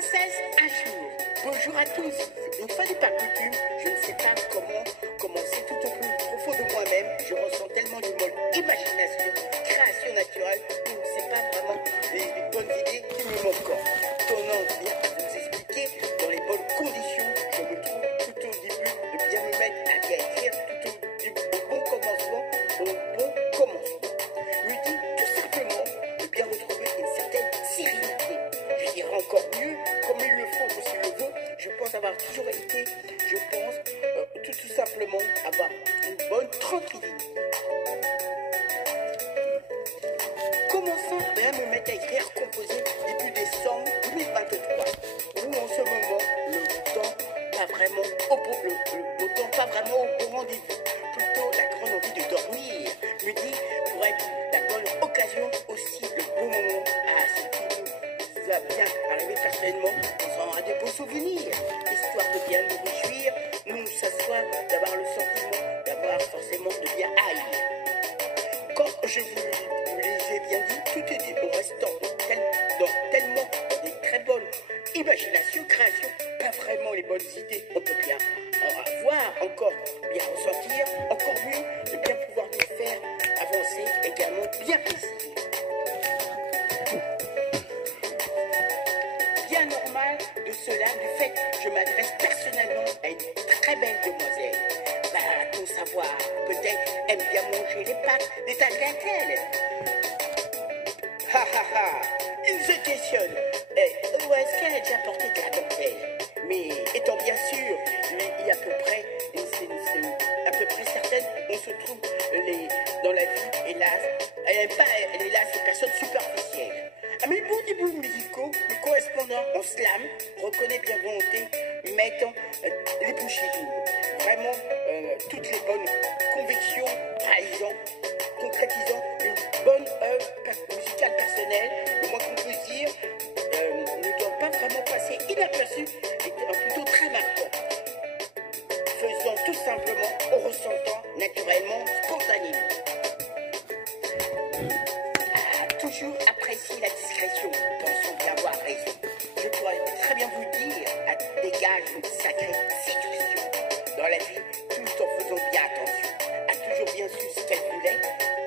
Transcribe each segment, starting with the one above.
princesse un jour. Bonjour à tous. Une fois n'est pas coutume, je ne sais pas comment commencer tout au plus profond de moi-même. Je ressens tellement d'une molle imagination, création naturelle, je ne sais pas vraiment les bonnes idées qui me manquent encore. Tenant bien à vous expliquer dans les bonnes conditions, je me trouve tout au début de bien me mettre à bien écrire, tout au début, au bon commencement, me dit tout simplement de bien retrouver une certaine sérénité. Je dirais encore mieux, comme il le faut aussi le veut, je pense avoir toujours été, tout simplement avoir une bonne tranquillité. Commençons à me mettre à écrire, composer début décembre 2023, où en ce moment le temps pas vraiment le temps pas vraiment au bon rendez-vous, plutôt la grande envie de dormir me dit pour être la bonne occasion aussi le bon moment à ce qui nous a bien arrivé personnellement, on s'en aura des beaux souvenirs, histoire de bien nous réjouir, nous s'asseoir, d'avoir le sentiment d'avoir forcément de bien haïr. Quand je vous les ai bien dit, tout est dit au restant tellement des très bonnes imaginations, créations, pas vraiment les bonnes idées. On peut bien en avoir, encore bien ressentir, encore mieux, de bien pouvoir nous faire avancer également bien précis. Bien normal de cela, du fait que je m'adresse personnellement à une très belle demoiselle. Ton savoir, peut-être aime bien manger les pâtes des tagliatelles. Ha ha ha, il se questionne. Où est-ce qu'elle a déjà porté de la dentelle? Mais étant bien sûr, il y a à peu près certaines, on se trouve dans la vie, hélas, elle n'aime pas, hélas, les personnes superficielles. À mes bons débuts musicaux, le correspondant en slam reconnaît bien volonté, mettant les bouchées doubles. Vraiment, toutes les bonnes convictions, réalisant, concrétisant une bonne œuvre musicale personnelle, le moins qu'on peut dire, ne doit pas vraiment passer inaperçu, et plutôt très marquant. Faisant tout simplement, en ressentant naturellement, spontanément. Toujours apprécier la discrétion, pensons bien avoir raison. Je pourrais très bien vous dire, elle dégage une sacrée séduction. Dans la vie, tout en faisant bien attention, a toujours bien su ce qu'elle voulait,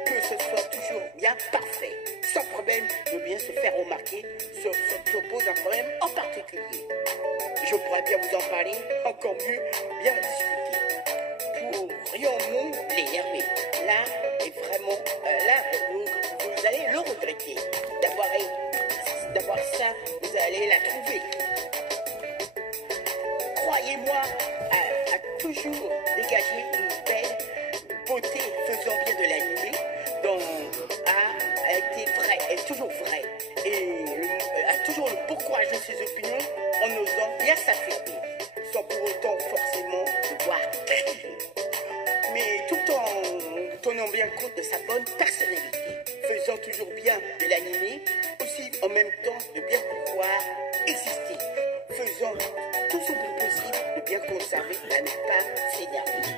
que ce soit toujours bien parfait, sans problème de bien se faire remarquer, sauf s'oppose un problème en particulier. Je pourrais bien vous en parler, encore mieux, bien discuter. Pour rien au monde, les Hermès. Là, est vraiment, vous allez le regretter. D'avoir ça, vous allez la trouver. Croyez-moi, à toujours dégager une belle beauté faisant bien de l'animé, a été vraie, est toujours vraie, et a toujours le beau courage de ses opinions en osant bien s'affirmer, sans pour autant forcément devoir crier, mais tout en tenant bien compte de sa bonne personnalité, faisant toujours bien de l'animé, aussi en même temps de bien pouvoir exister, faisant tout ce qu'il possible de bien conserver à ne pas s'énerver.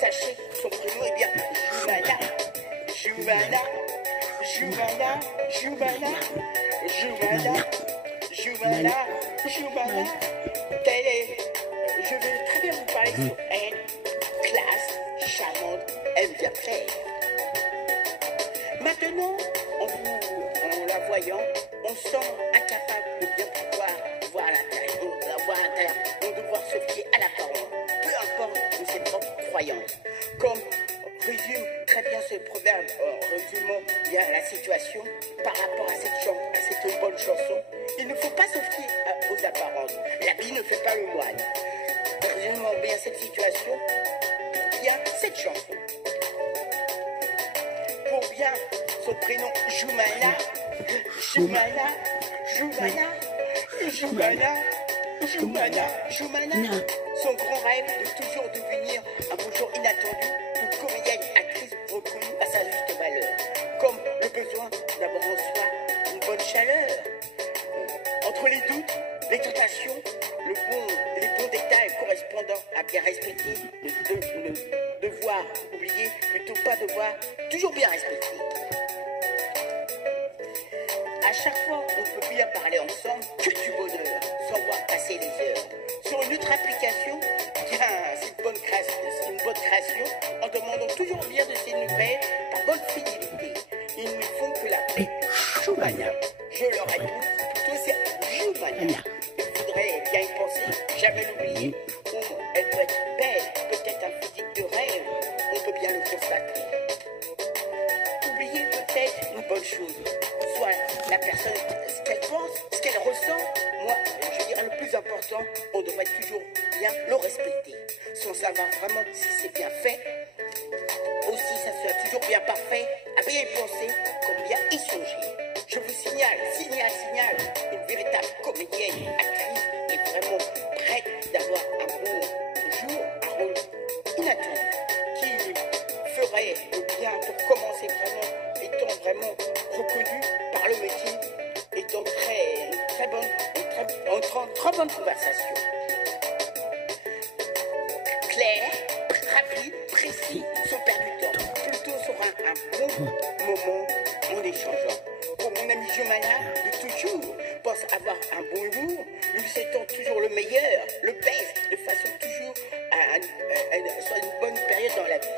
Sachez que son prénom est bien Joumana. Joumana, Joumana, Joumana, Joumana, Joumana, Joumana. Je vais très bien vous parler sur elle. Classe, charmante, aime bien faire. Maintenant, en la voyant, on sent incapable de bien pouvoir voir la taille, on doit devoir se fier à l'apparence, peu importe de ses propres croyances. Comme résume très bien ce proverbe, en résumant bien la situation par rapport à cette bonne chanson, il ne faut pas se fier aux apparences. L'habit ne fait pas le moine. Résumons bien cette situation, bien cette chanson. Pour bien son prénom Joumana, Joumana, Joumana, Joumana, Joumana, Joumana. Son grand rêve de toujours devenir un beau jour inattendu, une comédienne actrice reconnue à sa juste valeur. Comme le besoin d'avoir en soi une bonne chaleur. Entre les doutes, les tentations, les bons détails correspondant à bien respecter, le devoir oublier, plutôt pas devoir, toujours bien respecter. À chaque fois, on peut bien parler ensemble que du bonheur, sans voir passer les heures. Sur une autre application, bien, c'est une bonne création, en demandant toujours bien de ces nouvelles, par bonne fidélité. Ils ne font que l'appeler Choumania. Je leur réponds, plutôt c'est Choumania. Il faudrait bien y penser, jamais l'oublier. Elle peut être belle, peut-être un physique de rêve, on peut bien le constater. Oublier peut-être une bonne chose, soit la personne, ce qu'elle pense, ce qu'elle ressent. Moi, je dirais le plus important, on devrait toujours bien le respecter, sans savoir vraiment si c'est bien fait, aussi ça sera toujours bien parfait, à bien y penser, comme bien y songer. Je vous signale, une véritable comédienne, actrice, est vraiment prête d'avoir un beau jour, un rôle inattendu, qui ferait le bien pour commencer vraiment, étant vraiment reconnu par le métier, étant très bonne conversation. Claire, rapide, précis, sans perdre du temps. Plutôt sur un bon moment en échangeant. Pour mon ami Jomana, de toujours, pense avoir un bon humour, lui souhaitant toujours le meilleur, le best, de façon toujours soit une bonne période dans la vie.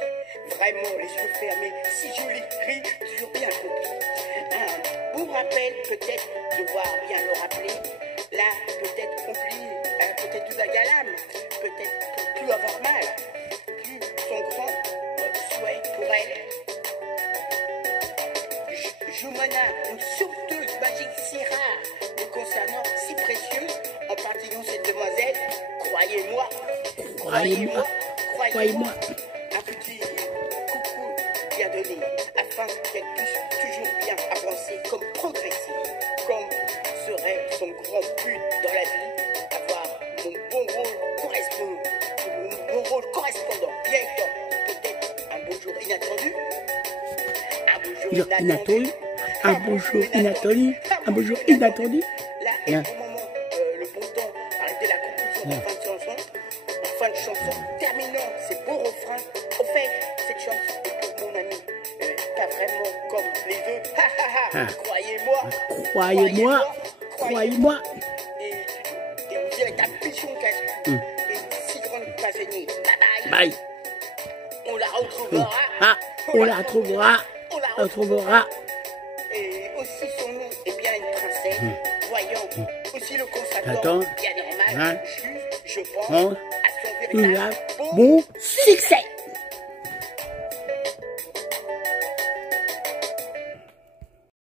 Vraiment, les yeux fermés, si joli, rit, toujours bien compris. Un bon rappel, peut-être devoir bien le rappeler. Là, peut-être oublie, peut-être du vague à l'âme, peut-être plus avoir mal, plus son grand souhait pour elle. Jomana, une sauteuse magique si rare, me concernant si précieuse, en partillant cette demoiselle, croyez-moi, un petit coucou bien donné, afin qu'elle puisse toujours bien avancer, comme progresser, comme serait son grand but dans la vie, avoir mon bon rôle correspondant, bien étant peut-être un beau jour inattendu, un beau jour inattendu. Là, et au moment, le bon temps, arrêter la conclusion de fin de chanson, terminant ces beaux refrains. Au fait, cette chanson est pour mon ami, pas vraiment comme les autres. Croyez-moi. Et vous direz ta pichon cache. Et si grande passionné. Bye. On la retrouvera. Et aussi son nom est bien une princesse. Voyons aussi le constatant, bien normal. Juste, je pense à son véritable bon succès.